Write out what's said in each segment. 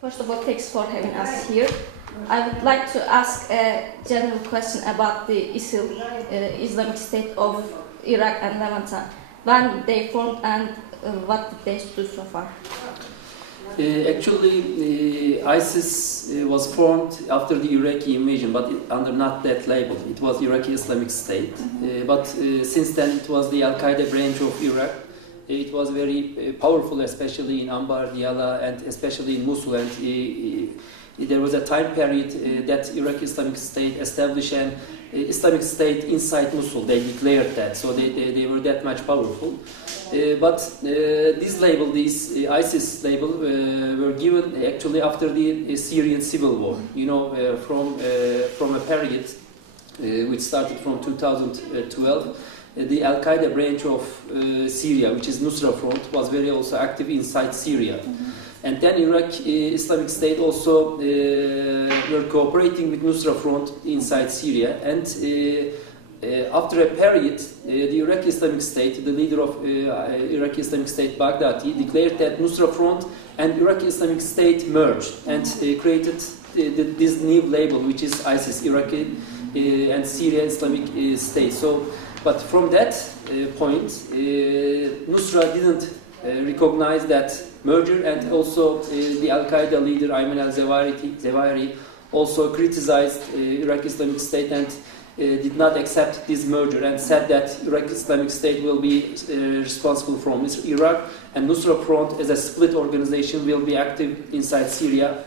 First of all, thanks for having us here. I would like to ask a general question about the ISIL, Islamic State of Iraq and Levant. When they formed and what did they do so far? Actually, ISIS was formed after the Iraqi invasion, but under not that label. It was Iraqi Islamic State. But since then, it was the Al-Qaeda branch of Iraq. It was very powerful, especially in Anbar, Diyala, and especially in Mosul. And there was a time period that Iraqi Islamic State established an Islamic State inside Mosul. They declared that, so they were that much powerful. But this label, this ISIS label, were given actually after the Syrian civil war. You know, from a period which started from 2012. The Al-Qaeda branch of Syria, which is Nusra Front, was very also active inside Syria. And then Iraq Islamic State also were cooperating with Nusra Front inside Syria. And after a period, the Iraqi Islamic State, the leader of Iraqi Islamic State, Baghdadi, declared that Nusra Front and Iraqi Islamic State merged and created this new label, which is ISIS, Iraqi and Syria Islamic State. So, but from that point, Nusra didn't recognize that merger, and also the Al-Qaeda leader Ayman al-Zawahiri also criticized Iraqi Islamic State and did not accept this merger and said that Iraqi Islamic State will be responsible from Iraq, and Nusra Front as a split organization will be active inside Syria.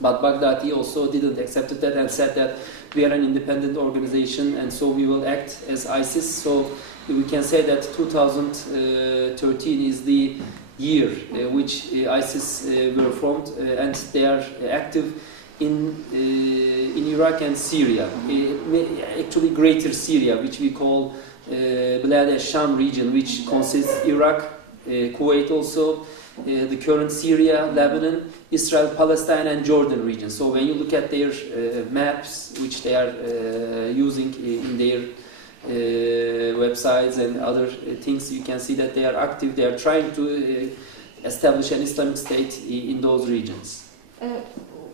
But Baghdadi also didn't accept that and said that we are an independent organization and so we will act as ISIS. So we can say that 2013 is the year which ISIS were formed, and they are active in Iraq and Syria, actually Greater Syria, which we call Bilad al-Sham region, which consists Iraq, Kuwait also, the current Syria, Lebanon, Israel, Palestine, and Jordan region. So when you look at their maps, which they are using in their websites and other things, you can see that they are active. They are trying to establish an Islamic State in those regions.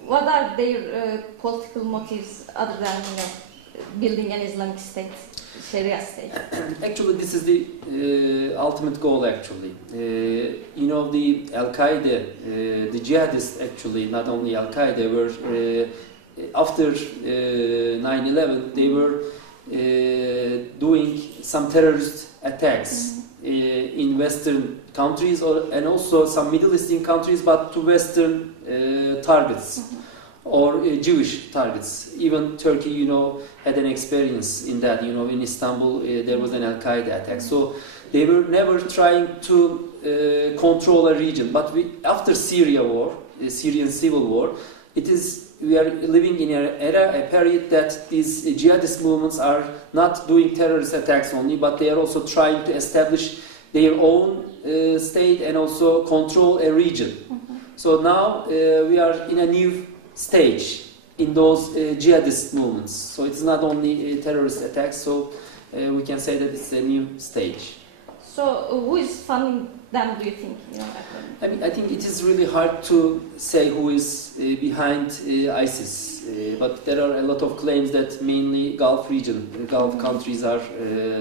What are their political motives other than building an Islamic State, Sharia state? Actually, this is the ultimate goal. Actually, you know, the Al-Qaeda, the jihadists. Actually, not only Al-Qaeda were after 9/11, they were doing some terrorist attacks in Western countries and also some Middle Eastern countries, but to Western targets or Jewish targets. Even Turkey, you know, had an experience in that. You know, in Istanbul there was an Al-Qaeda attack. So they were never trying to control a region. But after Syria war, the Syrian civil war, we are living in an era, a period that these jihadist movements are not doing terrorist attacks only, but they are also trying to establish their own state and also control a region. So now we are in a new stage in those jihadist movements. So it's not only terrorist attacks, so we can say that it's a new stage. So who is funding them, do you think? I mean, I think it is really hard to say who is behind ISIS, but there are a lot of claims that mainly Gulf region, Gulf countries are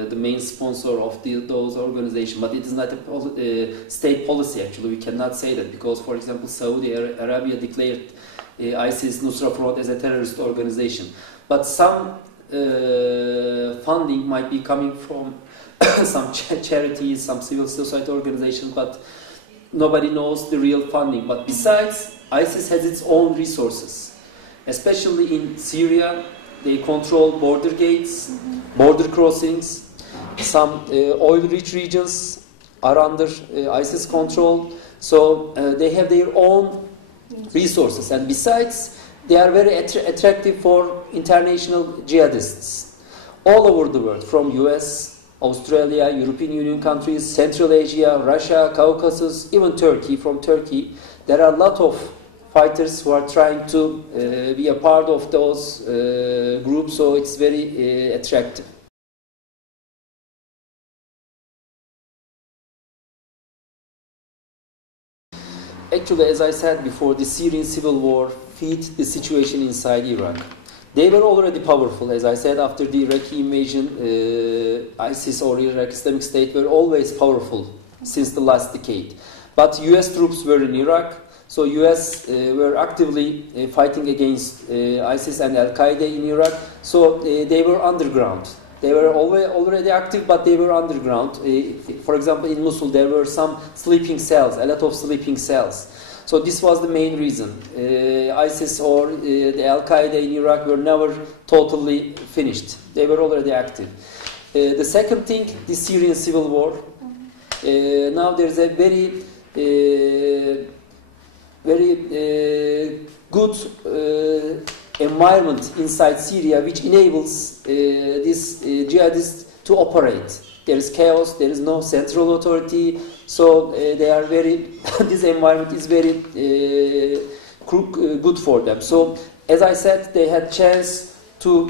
the main sponsor of those organizations, but it is not a state policy actually. We cannot say that because, for example, Saudi Arabia declared ISIS Nusra Front as a terrorist organization, but some funding might be coming from some charities, some civil society organizations, but nobody knows the real funding. But besides, ISIS has its own resources, especially in Syria. They control border gates, border crossings. Some oil-rich regions are under ISIS control. So they have their own resources. And besides, they are very attractive for international jihadists all over the world, from US, Australia, European Union countries, Central Asia, Russia, Caucasus, even Turkey. From Turkey, there are a lot of fighters who are trying to be a part of those groups, so it's very attractive. actually, as I said before, the Syrian civil war feed the situation inside Iraq. They were already powerful, as I said, after the Iraqi invasion. ISIS or Iraq Islamic State were always powerful since the last decade. But US troops were in Iraq, so US were actively fighting against ISIS and Al-Qaeda in Iraq. So they were underground. They were already active, but they were underground. For example, in Mosul, there were some sleeping cells, a lot of sleeping cells. So this was the main reason. ISIS or the Al-Qaeda in Iraq were never totally finished. They were already active. The second thing, the Syrian civil war. Now there's a very good environment inside Syria which enables these jihadists to operate. There is chaos, there is no central authority, so they are very, this environment is very good for them. So, as I said, they had chance to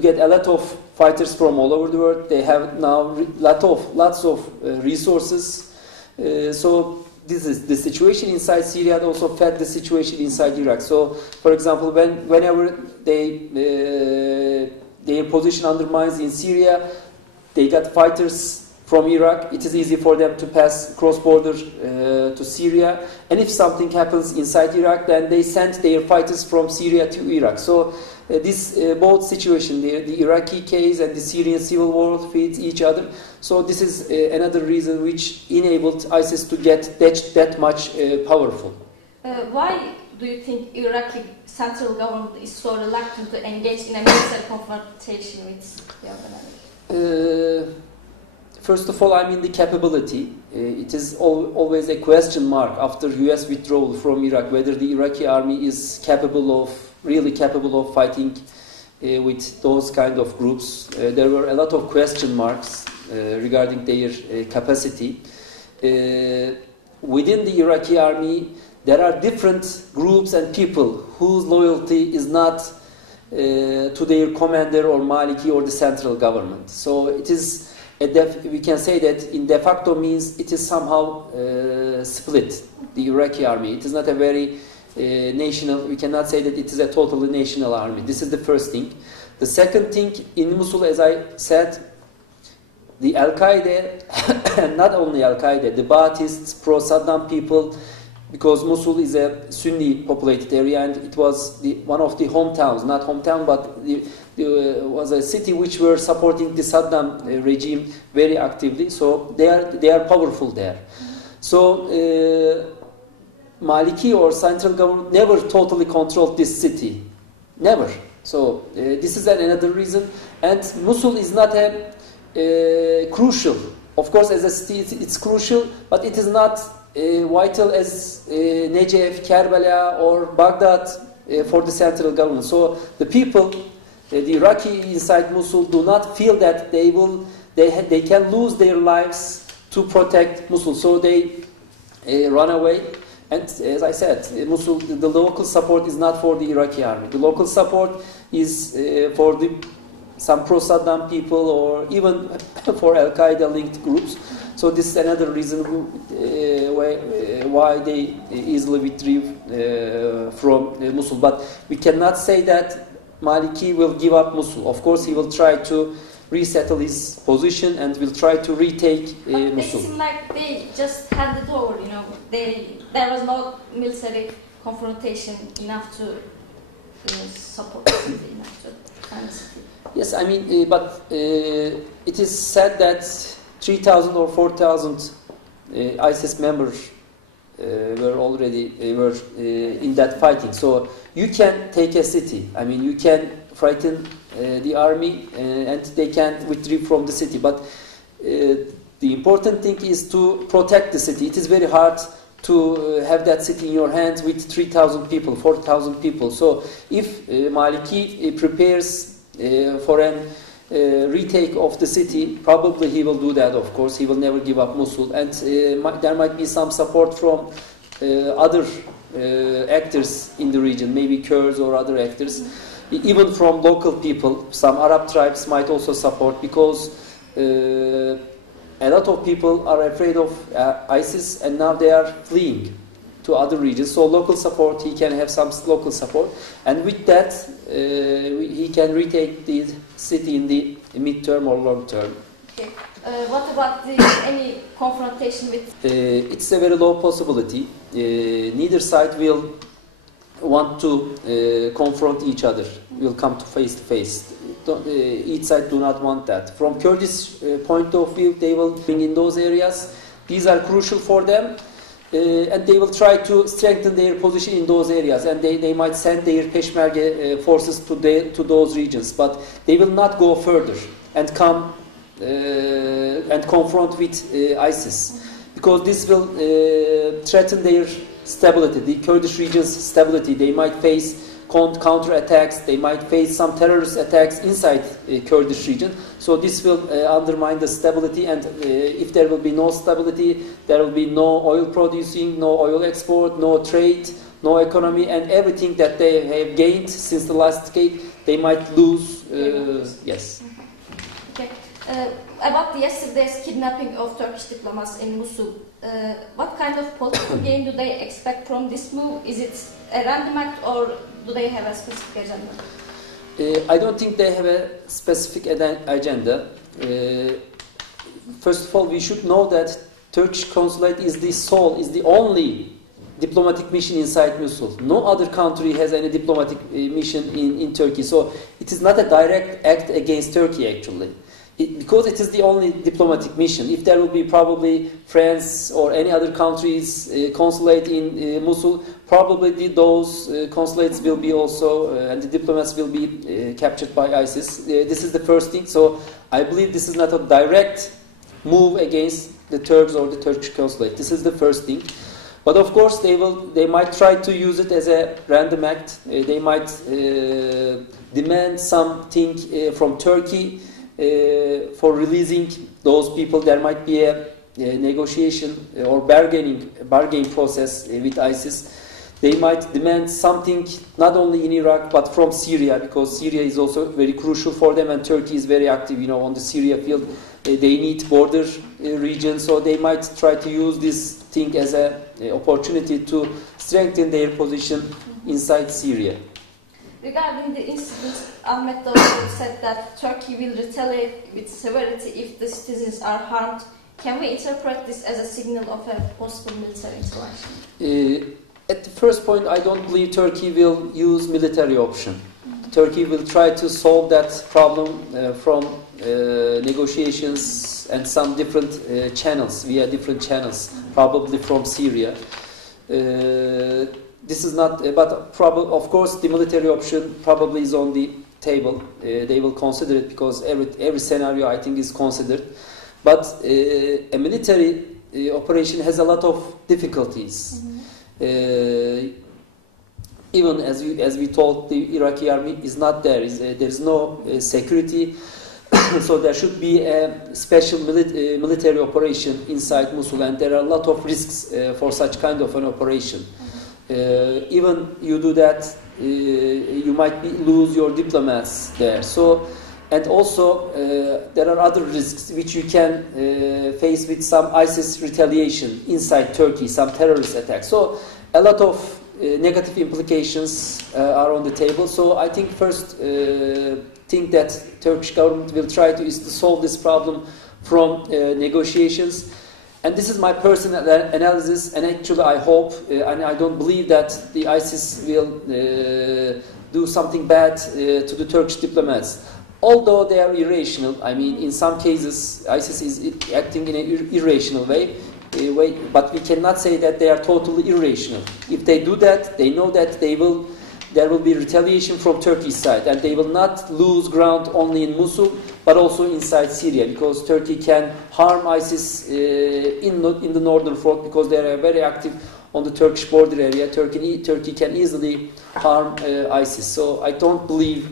get a lot of fighters from all over the world. They have now lots of resources. So this is the situation inside Syria and also fed the situation inside Iraq. So, for example, whenever their position undermines in Syria, they got fighters from Iraq. It is easy for them to pass cross-border to Syria. And if something happens inside Iraq, then they send their fighters from Syria to Iraq. So this both situation, the Iraqi case and the Syrian civil war feeds each other. So this is another reason which enabled ISIS to get that much powerful. Why do you think Iraqi central government is so reluctant to engage in a military confrontation with the organization? First of all, I mean the capability. It is always a question mark after US withdrawal from Iraq, whether the Iraqi army is really capable of fighting with those kind of groups. There were a lot of question marks regarding their capacity. Within the Iraqi army, there are different groups and people whose loyalty is not to their commander or Maliki or the central government. So it is, we can say that in de facto means it is somehow split, the Iraqi army. It is not a very national, we cannot say that it is a totally national army. This is the first thing. The second thing, in Mosul, as I said, the Al-Qaeda, and not only Al-Qaeda, the Baathists, pro-Saddam people, because Mosul is a Sunni populated area and it was one of the hometowns, not hometown, but was a city which were supporting the Saddam regime very actively. So they are powerful there. So Maliki or central government never totally controlled this city, never. So this is another reason. And Mosul is not a crucial. Of course, as a city, it's crucial, but it is not vital as Necef, Kerbala, or Baghdad for the central government. So the people, the Iraqi inside Mosul, do not feel that they can lose their lives to protect Mosul. So they run away. And as I said, Mosul, the local support is not for the Iraqi army. The local support is for some pro-Saddam people or even for Al-Qaeda linked groups. So this is another reason why they easily withdrew from Mosul. But we cannot say that Maliki will give up Mosul. Of course, he will try to resettle his position and will try to retake Mosul. They seem like they just handed over, you know. There was no military confrontation enough to support the city, enough to defend the city. Yes, I mean, but it is said that 3,000 or 4,000 ISIS members were already in that fighting. So you can take a city. I mean, you can frighten the army and they can withdraw from the city. But the important thing is to protect the city. It is very hard to have that city in your hands with 3,000 people, 4,000 people. So if Maliki prepares for a retake of the city, probably he will do that, of course. He will never give up Mosul. And there might be some support from other actors in the region, maybe Kurds or other actors. Even from local people, some Arab tribes might also support, because a lot of people are afraid of ISIS and now they are fleeing. to other regions. So local support, he can have some local support, and with that, he can retake the city in the mid-term or long-term. Okay. What about any confrontation with? It's a very low possibility. Neither side will want to confront each other. Will come to face. Each side do not want that. From Kurdish point of view, they will bring in those areas. These are crucial for them, and they will try to strengthen their position in those areas. And they might send their Peshmerga forces to those regions, but they will not go further and come and confront with ISIS, because this will threaten their stability, the Kurdish region's stability. They might face counter-attacks, they might face some terrorist attacks inside Kurdish region. So this will undermine the stability, and if there will be no stability, there will be no oil producing, no oil export, no trade, no economy, and everything that they have gained since the last decade, they might lose. Yes. Okay. About yesterday's kidnapping of Turkish diplomats in Mosul, what kind of political game do they expect from this move? Is it a random act, or do they have a specific agenda? I don't think they have a specific agenda. First of all, we should know that Turkish consulate is the only diplomatic mission inside Mosul. No other country has any diplomatic mission in Turkey. So it is not a direct act against Turkey, actually. Because it is the only diplomatic mission. If there will be probably France or any other country's consulate in Mosul, probably those consulates will be also, and the diplomats will be captured by ISIS. This is the first thing. So I believe this is not a direct move against the Turks or the Turkish consulate. This is the first thing. But of course, they might try to use it as a random act. They might demand something from Turkey for releasing those people. There might be a negotiation or bargain process with ISIS. They might demand something not only in Iraq but from Syria, because Syria is also very crucial for them, and Turkey is very active, on the Syria field. They need border regions, so they might try to use this thing as an opportunity to strengthen their position inside Syria. Regarding the incident, Ahmet Davutoğlu said that Turkey will retaliate with severity if the citizens are harmed. Can we interpret this as a signal of a possible military intervention? At the first point, I don't believe Turkey will use military option. Turkey will try to solve that problem from negotiations and some different channels, via different channels, probably from Syria. This is not, but probably, of course, the military option probably is on the table. They will consider it, because every scenario, I think, is considered. But a military operation has a lot of difficulties. Even as we told, the Iraqi army is not there. There's no security. So there should be a special military operation inside Mosul, and there are a lot of risks for such kind of an operation. Even you do that, you might lose your diplomats there. So, and also there are other risks which you can face with some ISIS retaliation inside Turkey, some terrorist attacks. So a lot of negative implications are on the table. So I think first thing that Turkish government will try to is to solve this problem from negotiations. And this is my personal analysis, and actually I hope, and I don't believe that the ISIS will do something bad to the Turkish diplomats. Although they are irrational, I mean, in some cases ISIS is acting in an irrational way, but we cannot say that they are totally irrational. If they do that, they know that there will be retaliation from Turkey's side, and they will not lose ground only in Mosul, but also inside Syria, because Turkey can harm ISIS in the northern front, because they are very active on the Turkish border area. Turkey can easily harm ISIS. So I don't believe,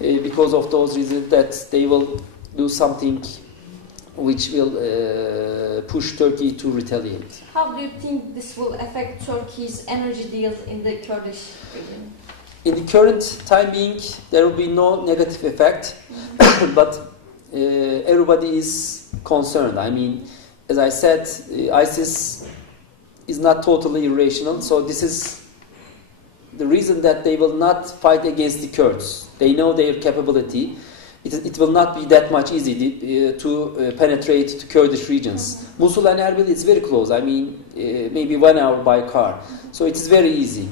because of those reasons, that they will do something which will push Turkey to retaliate. How do you think this will affect Turkey's energy deals in the Kurdish region? In the current time being, there will be no negative effect, but everybody is concerned. I mean, as I said, ISIS is not totally irrational. So this is the reason that they will not fight against the Kurds. They know their capability. It will not be that much easy to penetrate to Kurdish regions. Mosul and Erbil is very close. I mean, maybe 1 hour by car. So it's very easy.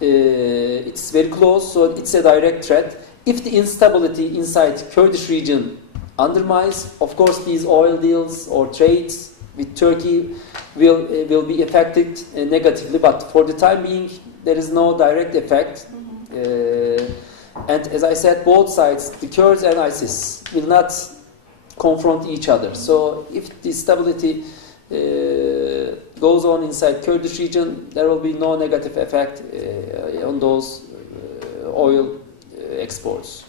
It's very close, so it's a direct threat. If the instability inside Kurdish region undermines, of course, these oil deals or trades with Turkey will be affected negatively. But for the time being, there is no direct effect. And as I said, both sides, the Kurds and ISIS, will not confront each other. So if the stability goes on inside Kurdish region, there will be no negative effect on those oil exports.